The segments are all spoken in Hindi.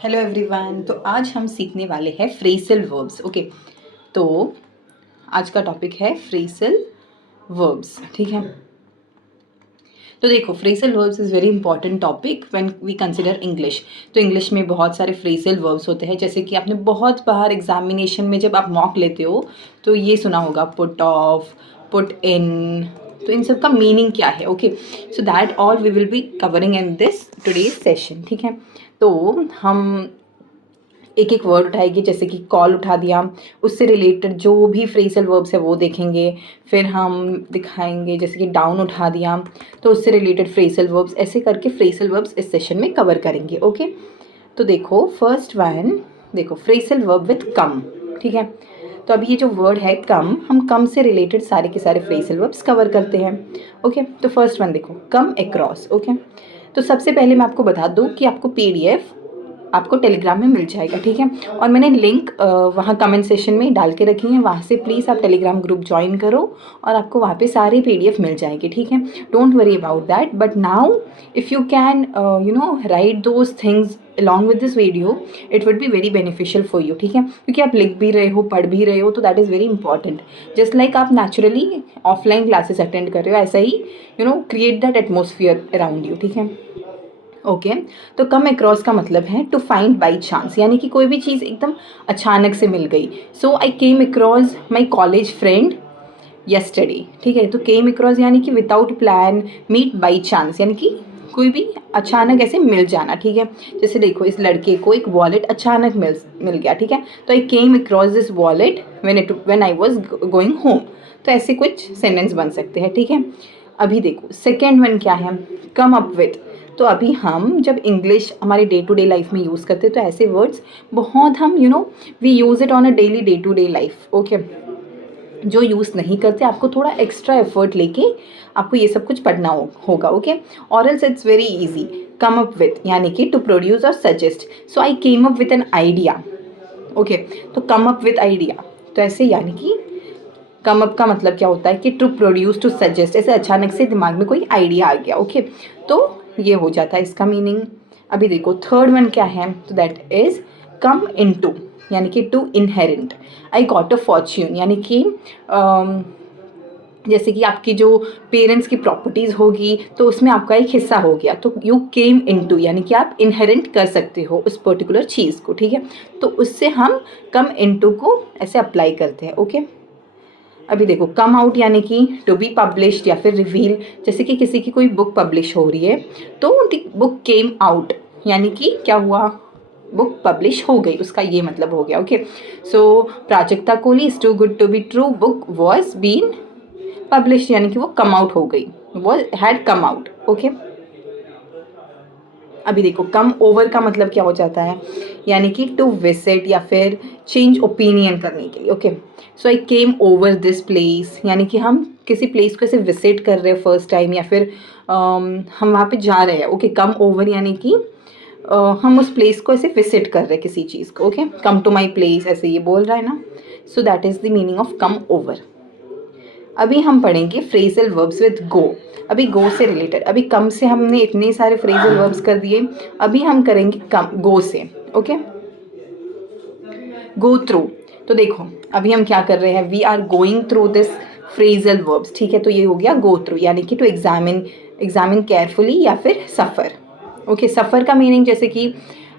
Hello everyone. तो आज हम सीखने वाले हैं फ्रेसल वर्ब्स। ओके, तो आज का टॉपिक है फ्रेसल वर्ब्स। ठीक है, तो देखो phrasal verbs is very important topic when we consider English. तो इंग्लिश में बहुत सारे फ्रेसल वर्ब्स होते हैं, जैसे कि आपने बहुत बार एग्जामिनेशन में जब आप मॉक लेते हो तो ये सुना होगा, पुट ऑफ, पुट इन। तो इन सब का मीनिंग क्या है? Okay, so that all we will be covering in this today's session. ठीक है, तो हम एक एक वर्ड उठाएगी, जैसे कि कॉल उठा दिया, उससे रिलेटेड जो भी फ्रेसल वर्ब्स है वो देखेंगे। फिर हम दिखाएंगे जैसे कि डाउन उठा दिया तो उससे रिलेटेड फ्रेसल वर्ब्स, ऐसे करके फ्रेसल वर्ब्स इस सेशन में कवर करेंगे। ओके, तो देखो फर्स्ट वन, देखो फ्रेसल वर्ब विथ कम। ठीक है, तो अभी ये जो वर्ड है कम, हम कम से रिलेटेड सारे के सारे फ्रेसल वर्ब्स कवर करते हैं। ओके, तो फर्स्ट वन देखो, कम अक्रॉस। ओके, तो सबसे पहले मैं आपको बता दूं कि आपको पीडीएफ आपको टेलीग्राम में मिल जाएगा। ठीक है, और मैंने लिंक वहाँ कमेंट सेशन में डाल के रखी है, वहाँ से प्लीज़ आप टेलीग्राम ग्रुप ज्वाइन करो और आपको वहाँ पे सारे पीडीएफ मिल जाएंगे। ठीक है, don't worry about that, but now if you can write those things along with this video, it would be very beneficial for you। ठीक है, क्योंकि आप लिख भी रहे हो, पढ़ भी रहे हो, तो that is very important. Just like आप नेचुरली ऑफलाइन क्लासेस अटेंड कर रहे हो, ऐसा ही create that atmosphere around you. ठीक है, ओके, तो कम अक्रॉस का मतलब है टू फाइंड बाई चांस, यानी कि कोई भी चीज़ एकदम अचानक से मिल गई। So I came across my college friend yesterday. ठीक है, तो केम अक्रॉस यानी कि without plan, meet by chance यानी कि कोई भी अचानक ऐसे मिल जाना। ठीक है, जैसे देखो इस लड़के को एक वॉलेट अचानक मिल गया। ठीक है, तो I came across this wallet when I was going home. तो ऐसे कुछ सेंटेंस बन सकते हैं। ठीक है, अभी देखो सेकेंड वन क्या है, कम अप विथ। तो अभी हम जब इंग्लिश हमारे डे टू डे लाइफ में यूज़ करते हैं तो ऐसे वर्ड्स बहुत हम we use it on a daily day to day life. Okay, जो यूज़ नहीं करते आपको थोड़ा एक्स्ट्रा एफर्ट लेके आपको ये सब कुछ पढ़ना होगा। ओके, और else it's very easy. Come up with यानी कि टू प्रोड्यूस और suggest. So I came up with an idea. Okay, तो कम अप विथ आइडिया, तो ऐसे यानी कि कम अप का मतलब क्या होता है कि टू प्रोड्यूस, टू सजेस्ट, ऐसे अचानक से दिमाग में कोई आइडिया आ गया। ओके, तो ये हो जाता है इसका मीनिंग। अभी देखो थर्ड वन क्या है, तो दैट इज कम इनटू, यानी कि to inherent. I got a fortune, यानी कि जैसे कि आपकी जो पेरेंट्स की प्रॉपर्टीज़ होगी तो उसमें आपका एक हिस्सा हो गया, तो यू केम इनटू यानी कि आप इनहेरेंट कर सकते हो उस पर्टिकुलर चीज़ को। ठीक है, तो उससे हम कम इनटू को ऐसे अप्लाई करते हैं। ओके, अभी देखो कम आउट यानी कि टू बी पब्लिश्ड या फिर रिवील, जैसे कि किसी की कोई बुक पब्लिश हो रही है तो द बुक केम आउट, यानी कि क्या हुआ, बुक पब्लिश हो गई, उसका ये मतलब हो गया। Okay, so Prajakta Kohli is too good to be true book was been publish, यानी कि वो कम आउट हो गई, वो हैड कम आउट। ओके, अभी देखो कम ओवर का मतलब क्या हो जाता है, यानी कि टू विजिट या फिर चेंज ओपिनियन करने के लिए। Okay, so I came over this place, यानी कि हम किसी प्लेस को ऐसे विजिट कर रहे हैं फर्स्ट टाइम, या फिर हम वहाँ पे जा रहे हैं। ओके, कम ओवर यानी कि हम उस प्लेस को ऐसे विजिट कर रहे हैं किसी चीज़ को। Okay, come to my place, ऐसे ये बोल रहा है ना, so that is the meaning of come over. अभी हम पढ़ेंगे फ्रेजल वर्ब्स विद गो। अभी गो से रिलेटेड, अभी कम से हमने इतने सारे फ्रेजल वर्ब्स कर दिए, अभी हम करेंगे कम गो से। Okay, go through. तो देखो अभी हम क्या कर रहे हैं, we are going through this phrasal verbs. ठीक है, तो ये हो गया गो थ्रू, यानी कि टू एग्जामिन, एग्जामिन केयरफुली या फिर सफ़र। ओके, सफ़र का मीनिंग जैसे कि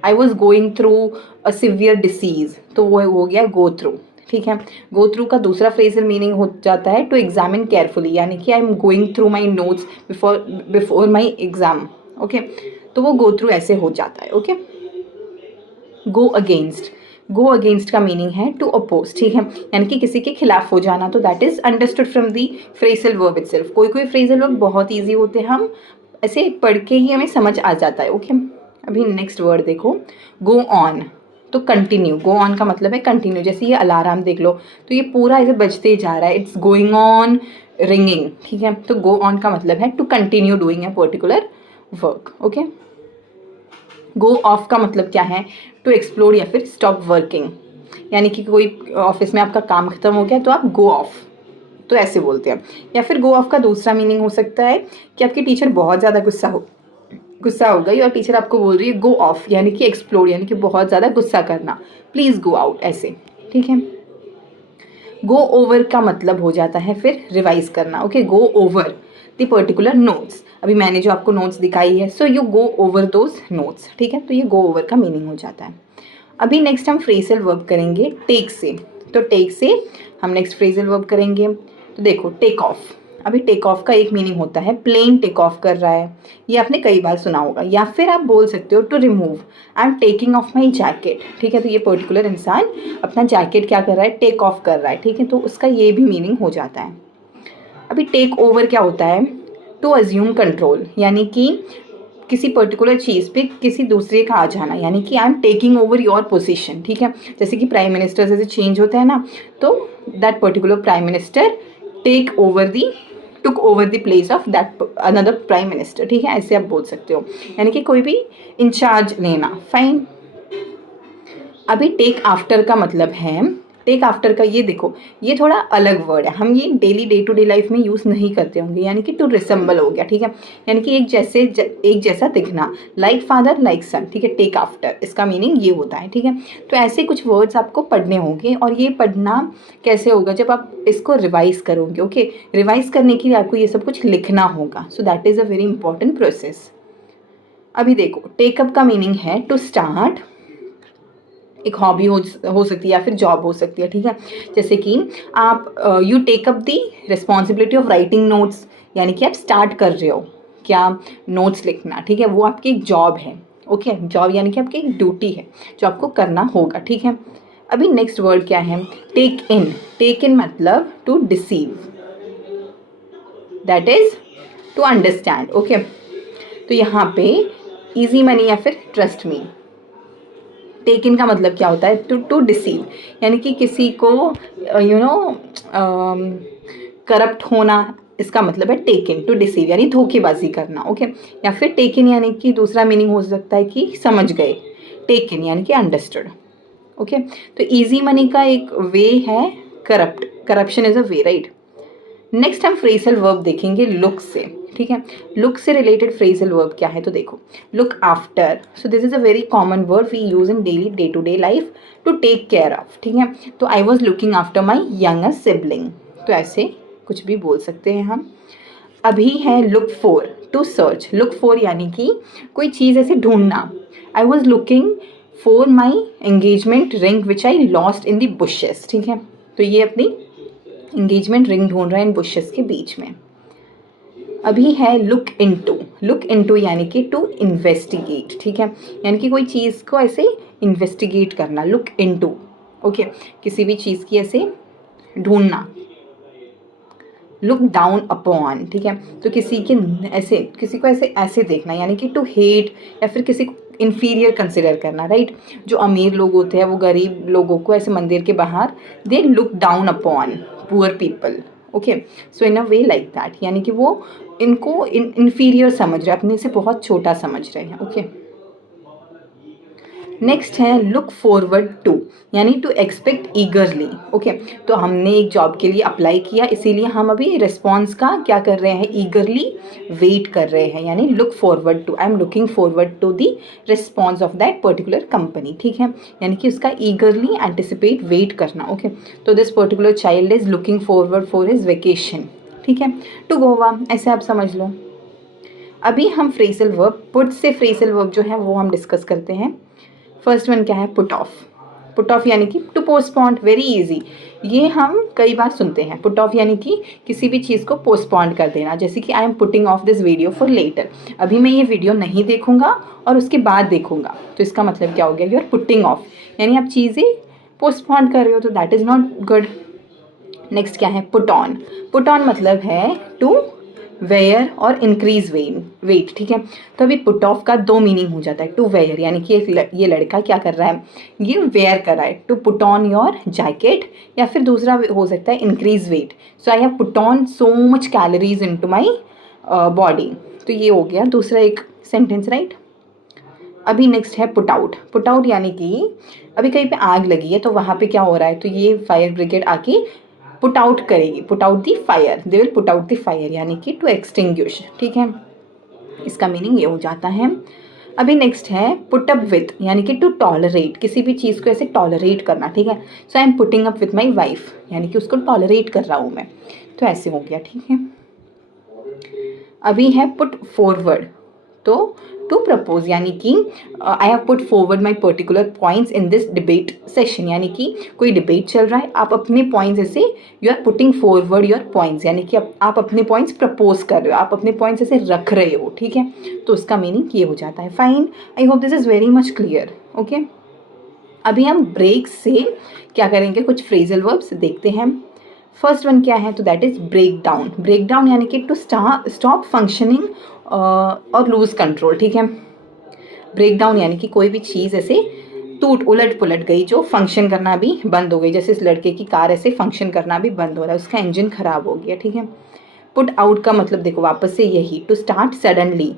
I was going through a severe disease, तो वो हो गया गो थ्रू। ठीक है, गो थ्रू का दूसरा फ्रेजल मीनिंग हो जाता है टू एग्जामिन केयरफुली, यानी कि I am going through my notes before my exam. Okay, तो वो गो थ्रू ऐसे हो जाता है। Okay, go against, go against का मीनिंग है टू अपोज। ठीक है, यानी कि किसी के खिलाफ हो जाना, तो that is understood from the phrasal verb itself. कोई कोई फ्रेजल वर्ब बहुत ईजी होते हैं, हम ऐसे पढ़ के ही हमें समझ आ जाता है। ओके, अभी नेक्स्ट वर्ड देखो, गो ऑन। तो कंटिन्यू, गो ऑन का मतलब है कंटिन्यू, जैसे ये अलार्म देख लो तो ये पूरा ऐसे बजते जा रहा है, इट्स गोइंग ऑन रिंगिंग। ठीक है, तो गो ऑन का मतलब है to continue doing a particular work. Okay, go off का मतलब क्या है, टू एक्सप्लोर या फिर स्टॉप वर्किंग, यानी कि कोई ऑफिस में आपका काम खत्म हो गया तो आप गो ऑफ, तो ऐसे बोलते हैं। या फिर गो ऑफ का दूसरा मीनिंग हो सकता है कि आपकी टीचर बहुत ज़्यादा गुस्सा गुस्सा हो गई और टीचर आपको बोल रही है गो ऑफ, यानी कि एक्सप्लोड, यानी कि बहुत ज़्यादा गुस्सा करना, प्लीज़ गो आउट, ऐसे, ठीक है। गो ओवर का मतलब हो जाता है फिर रिवाइज करना, okay, go over the particular notes. अभी मैंने जो आपको नोट्स दिखाई है, so you go over those notes, ठीक है, तो ये गो ओवर का मीनिंग हो जाता है। अभी नेक्स्ट हम फ्रेजल वर्ब करेंगे टेक से। तो टेक से हम नेक्स्ट फ्रेजल वर्ब करेंगे। तो देखो टेक ऑफ, अभी टेक ऑफ का एक मीनिंग होता है प्लेन टेक ऑफ कर रहा है, ये आपने कई बार सुना होगा। या फिर आप बोल सकते हो to remove, I am taking off my jacket, ठीक है, तो ये पर्टिकुलर इंसान अपना जैकेट क्या कर रहा है, टेक ऑफ कर रहा है, ठीक है, तो उसका ये भी मीनिंग हो जाता है। अभी टेक ओवर क्या होता है, टू अज्यूम कंट्रोल, यानी कि किसी पर्टिकुलर चीज़ पे किसी दूसरे का आ जाना, यानी कि I am taking over your position, ठीक है। जैसे कि प्राइम मिनिस्टर जैसे चेंज होता है ना, तो that particular prime minister take over the took over the place of that another prime minister, ठीक है, ऐसे आप बोल सकते हो, यानी कि कोई भी इंचार्ज लेना, फाइन। अभी टेक आफ्टर का मतलब है, टेक आफ्टर का ये देखो, ये थोड़ा अलग वर्ड है, हम ये daily day to day life में यूज़ नहीं करते होंगे, यानी कि टू रिसेंबल हो गया, ठीक है, यानी कि एक जैसा दिखना, लाइक फादर लाइक सन, ठीक है, टेक आफ्टर इसका मीनिंग ये होता है, ठीक है। तो ऐसे कुछ वर्ड्स आपको पढ़ने होंगे, और ये पढ़ना कैसे होगा, जब आप इसको रिवाइज करोगे, ओके, रिवाइज करने के लिए आपको ये सब कुछ लिखना होगा, सो that is a very important process. अभी देखो टेकअप का मीनिंग है टू स्टार्ट, एक हॉबी हो सकती है या फिर जॉब हो सकती है, ठीक है। जैसे कि आप you take up the responsibility of writing notes, यानी कि आप स्टार्ट कर रहे हो क्या, नोट्स लिखना, ठीक है, वो आपकी एक जॉब है, ओके, जॉब यानी कि आपकी एक ड्यूटी है जो आपको करना होगा, ठीक है। अभी नेक्स्ट वर्ड क्या है, टेक इन मतलब to deceive, that is to understand, okay. तो यहाँ पे इजी मनी या फिर ट्रस्ट मी, टेक इन का मतलब क्या होता है, टू डिसीव, यानी कि किसी को करप्ट होना, इसका मतलब है टेक इन, टू डिसीव यानी धोखेबाजी करना, ओके। या फिर टेक इन यानी कि दूसरा मीनिंग हो सकता है कि समझ गए, टेक इन यानी कि अंडरस्टूड, ओके। तो इजी मनी का एक वे है corruption is a way, right. Next हम फ्रेजल वर्ब देखेंगे लुक से, ठीक है। लुक से रिलेटेड फ्रेजल वर्ब क्या है, तो देखो look after, so this is a very common word we use in daily day to day life to take care of, ठीक है। तो I was looking after my younger sibling, तो ऐसे कुछ भी बोल सकते हैं हम। अभी है look for, to search, look for यानी कि कोई चीज़ ऐसे ढूंढना, I was looking for my engagement ring which I lost in the bushes, ठीक है, तो ये अपनी एंगेजमेंट रिंग ढूंढ रहा है इन बुशेस के बीच में। अभी है लुक इनटू यानी कि टू इन्वेस्टिगेट, ठीक है, यानी कि कोई चीज़ को ऐसे इन्वेस्टिगेट करना, लुक इनटू, ओके, किसी भी चीज़ की ऐसे ढूंढना। लुक डाउन अपॉन, ठीक है, तो किसी को ऐसे देखना, यानी कि टू हेट या फिर किसी को इन्फीरियर कंसिडर करना, राइट। जो अमीर लोग होते हैं वो गरीब लोगों को ऐसे मंदिर के बाहर they look down upon poor people, okay. So in a way like that, यानी कि वो इनको इन्फीरियर समझ रहे हैं, अपने से बहुत छोटा समझ रहे हैं, ओके। नेक्स्ट है लुक फॉरवर्ड टू, यानी टू एक्सपेक्ट ईगरली, ओके। तो हमने एक जॉब के लिए अप्लाई किया, इसीलिए हम अभी रिस्पॉन्स का क्या कर रहे हैं, ईगरली वेट कर रहे हैं, यानी look forward to, I am looking forward to the response of that particular company, ठीक है, यानी कि उसका ईगरली एंटिसिपेट वेट करना, ओके। तो this particular child is looking forward for his vacation, ठीक है, टू गोवा, ऐसे आप समझ लो। अभी हम फ्रेजल वर्ब, पुट से फ्रेजल वर्ब जो है वो हम डिस्कस करते हैं। फर्स्ट वन क्या है, पुट ऑफ यानी कि टू पोस्टपोन, वेरी इजी, ये हम कई बार सुनते हैं। पुट ऑफ यानी कि किसी भी चीज़ को पोस्टपोन कर देना, जैसे कि I am putting off this video for later, अभी मैं ये वीडियो नहीं देखूंगा और उसके बाद देखूंगा, तो इसका मतलब क्या हो गया, यू आर पुटिंग ऑफ, यानी आप चीज़ें पोस्टपोन कर रहे हो, तो that is not good. Next क्या है, पुट ऑन मतलब है टू वेयर और इंक्रीज वेट, ठीक है। तो अभी पुट ऑफ का दो मीनिंग हो जाता है, टू वेयर यानी कि ये लड़का क्या कर रहा है, ये वेयर कर रहा है, to put on your jacket, या फिर दूसरा हो सकता है increase weight, so I have put on so much calories into my body, तो ये हो गया दूसरा एक सेंटेंस, राइट। अभी नेक्स्ट है पुट आउट यानी कि अभी कहीं पे आग लगी है तो वहाँ पे क्या हो रहा है, तो ये फायर ब्रिगेड आके पुट आउट करेगी, put out the fire, they will put out the fire, यानी कि टू एक्सटिंग्विश, ठीक है। इसका मीनिंग ये हो जाता है। अभी नेक्स्ट है पुट अप विथ, यानी कि टू टॉलरेट, किसी भी चीज़ को ऐसे टॉलरेट करना, ठीक है। So I am putting up with my wife, यानी कि उसको टॉलरेट कर रहा हूँ मैं, तो ऐसे हो गया, ठीक है। अभी है पुट फॉरवर्ड, तो टू प्रपोज, यानी कि आई have put forward my particular points in this debate session, यानी कि कोई डिबेट चल रहा है, आप अपने पॉइंट्स ऐसे you are putting forward your points, यानी कि आप अपने पॉइंट्स प्रपोज कर रहे हो, आप अपने पॉइंट्स ऐसे रख रहे हो, ठीक है। तो उसका मीनिंग ये हो जाता है। Fine, I hope this is very much clear, okay. अभी हम ब्रेक से क्या करेंगे, कुछ फ्रेजल वर्ब्स देखते हैं। फर्स्ट वन क्या है, तो that is break down. Break down यानी कि टू स्टॉप फंक्शनिंग और लूज कंट्रोल, ठीक है। ब्रेक डाउन यानी कि कोई भी चीज़ ऐसे टूट उलट पुलट गई, जो फंक्शन करना भी बंद हो गई, जैसे इस लड़के की कार ऐसे फंक्शन करना भी बंद हो रहा है, उसका इंजन खराब हो गया, ठीक है। पुट आउट का मतलब देखो वापस से यही, to start suddenly.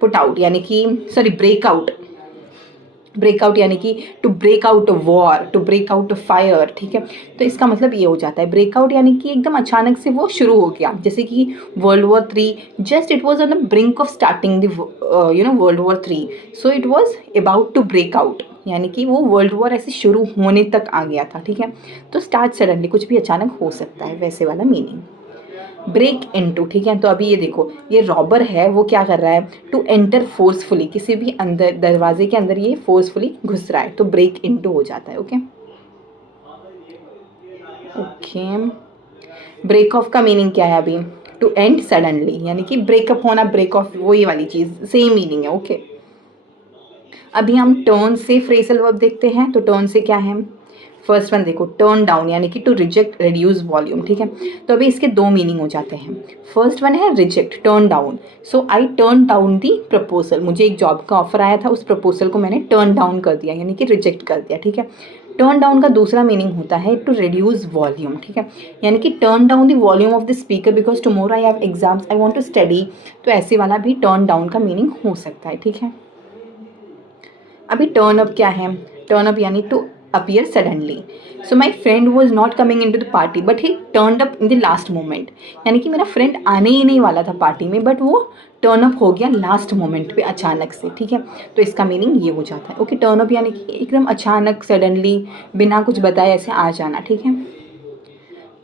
Put out यानी कि सॉरी ब्रेकआउट, ब्रेकआउट यानी कि to break out war, to break out fire, ठीक है। तो इसका मतलब ये हो जाता है ब्रेकआउट यानी कि एकदम अचानक से वो शुरू हो गया, जैसे कि world war 3 just it was on the brink of starting the world war 3, so it was about to break out, यानी कि वो वर्ल्ड वॉर ऐसे शुरू होने तक आ गया था, ठीक है। तो स्टार्ट सडनली, कुछ भी अचानक हो सकता है, वैसे वाला मीनिंग। ब्रेक इनटू, ठीक है। तो अभी ये देखो, ये रॉबर है, वो क्या कर रहा है, टू एंटर फोर्सफुली, किसी भी अंदर दरवाजे के अंदर ये फोर्सफुली घुस रहा है, तो ब्रेक इनटू हो जाता है, ओके। ओके, ब्रेक ऑफ का मीनिंग क्या है अभी, टू एंड सडनली, यानी कि ब्रेकअप होना, ब्रेक ऑफ वही वाली चीज़, सेम मीनिंग है, ओके। अभी हम टर्न से फ्रेजल वर्ब देखते हैं, तो टर्न से क्या है, फर्स्ट वन देखो, टर्न डाउन यानी कि टू रिजेक्ट रिड्यूस वॉल्यूम, ठीक है। तो अभी इसके दो मीनिंग हो जाते हैं। फर्स्ट वन है reject, turn down, so I turn down the proposal, मुझे एक जॉब का ऑफर आया था, उस प्रपोजल को मैंने टर्न डाउन कर दिया, यानी कि रिजेक्ट कर दिया, ठीक है। टर्न डाउन का दूसरा मीनिंग होता है टू रिड्यूस वॉल्यूम, ठीक है, यानी कि turn down the volume of the speaker because tomorrow I have exams, I want to study, तो ऐसे वाला भी टर्न डाउन का मीनिंग हो सकता है, ठीक है। अभी टर्न अप क्या है, टर्न अप यानी to appear suddenly. So my friend was not coming into the party but he turned up in the last moment. यानी कि मेरा फ्रेंड आने ही नहीं वाला था पार्टी में, बट वो टर्न अप हो गया लास्ट मोमेंट पे अचानक से, ठीक है। तो इसका मीनिंग ये हो जाता है, ओके। टर्न अप यानी कि एकदम अचानक सडनली बिना कुछ बताए ऐसे आ जाना, ठीक है।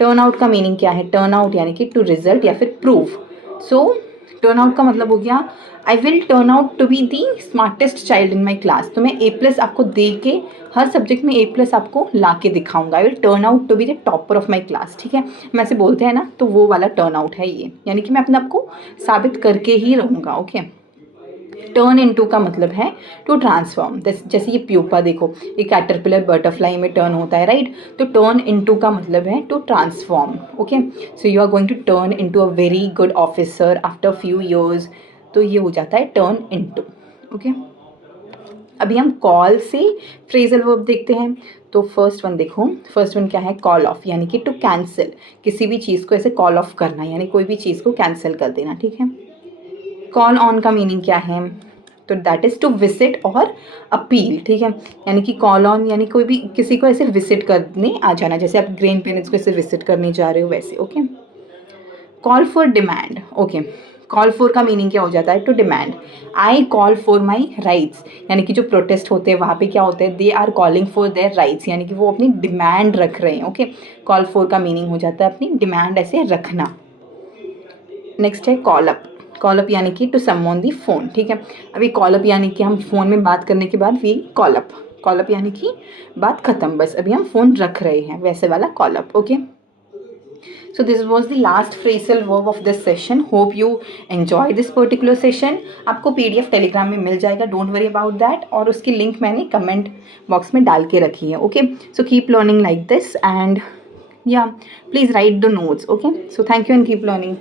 टर्न आउट का मीनिंग क्या है, टर्न आउट यानी कि टू रिजल्ट या फिर प्रूव। सो टर्न आउट का मतलब हो गया I will turn out to be the smartest child in my class, तो मैं A+ आपको दे के हर सब्जेक्ट में A+ आपको ला के दिखाऊंगा, I will turn out to be the topper of my class, ठीक है। मैं ऐसे बोलते हैं ना, तो वो वाला टर्न आउट है ये, यानी कि मैं अपने आपको साबित करके ही रहूँगा, ओके। टर्न इनटू का मतलब है टू ट्रांसफॉर्म, जैसे ये प्यूपा देखो, ये कैटरपिलर बटरफ्लाई में टर्न होता है, राइट। तो टर्न इनटू का मतलब है to transform, okay. So you are going to turn into a very good officer after few years, तो ये हो जाता है टर्न इनटू, ओके। अभी हम कॉल से फ्रेजल वर्ब देखते हैं, तो फर्स्ट वन देखो, फर्स्ट वन क्या है, कॉल ऑफ, यानी कि टू कैंसिल, किसी भी चीज़ को ऐसे कॉल ऑफ करना, यानी कोई भी चीज़ को कैंसिल कर देना, ठीक है। कॉल ऑन का मीनिंग क्या है, तो दैट इज़ टू विजिट और अपील, ठीक है। यानी कि कॉल ऑन यानी कोई भी किसी को ऐसे विजिट करने आ जाना, जैसे आप ग्रैंड पेरेंट्स को ऐसे विजिट करने जा रहे हो वैसे, okay. Call for demand, okay. Call for का मीनिंग क्या हो जाता है, to demand, I call for my rights, यानी कि जो प्रोटेस्ट होते हैं वहाँ पे क्या होता है, they are calling for their rights, यानी कि वो अपनी डिमांड रख रहे हैं, ओके। कॉल फॉर का मीनिंग हो जाता है अपनी डिमांड ऐसे रखना। नेक्स्ट है कॉल अप, कॉल अप यानी कि टू समवन दी फोन, ठीक है। अभी कॉल अप यानी कि हम फ़ोन में बात करने के बाद we call up, call up यानी कि बात ख़त्म, बस अभी हम फ़ोन रख रहे हैं, वैसे वाला call up, okay. So this was the last phrasal verb of this session. Hope you enjoy this particular session. आपको PDF टेलीग्राम में मिल जाएगा, डोंट वरी अबाउट दैट, और उसकी लिंक मैंने कमेंट बॉक्स में डाल के रखी है, okay. So keep learning like this and yeah, please write the notes, okay. So thank you and keep learning.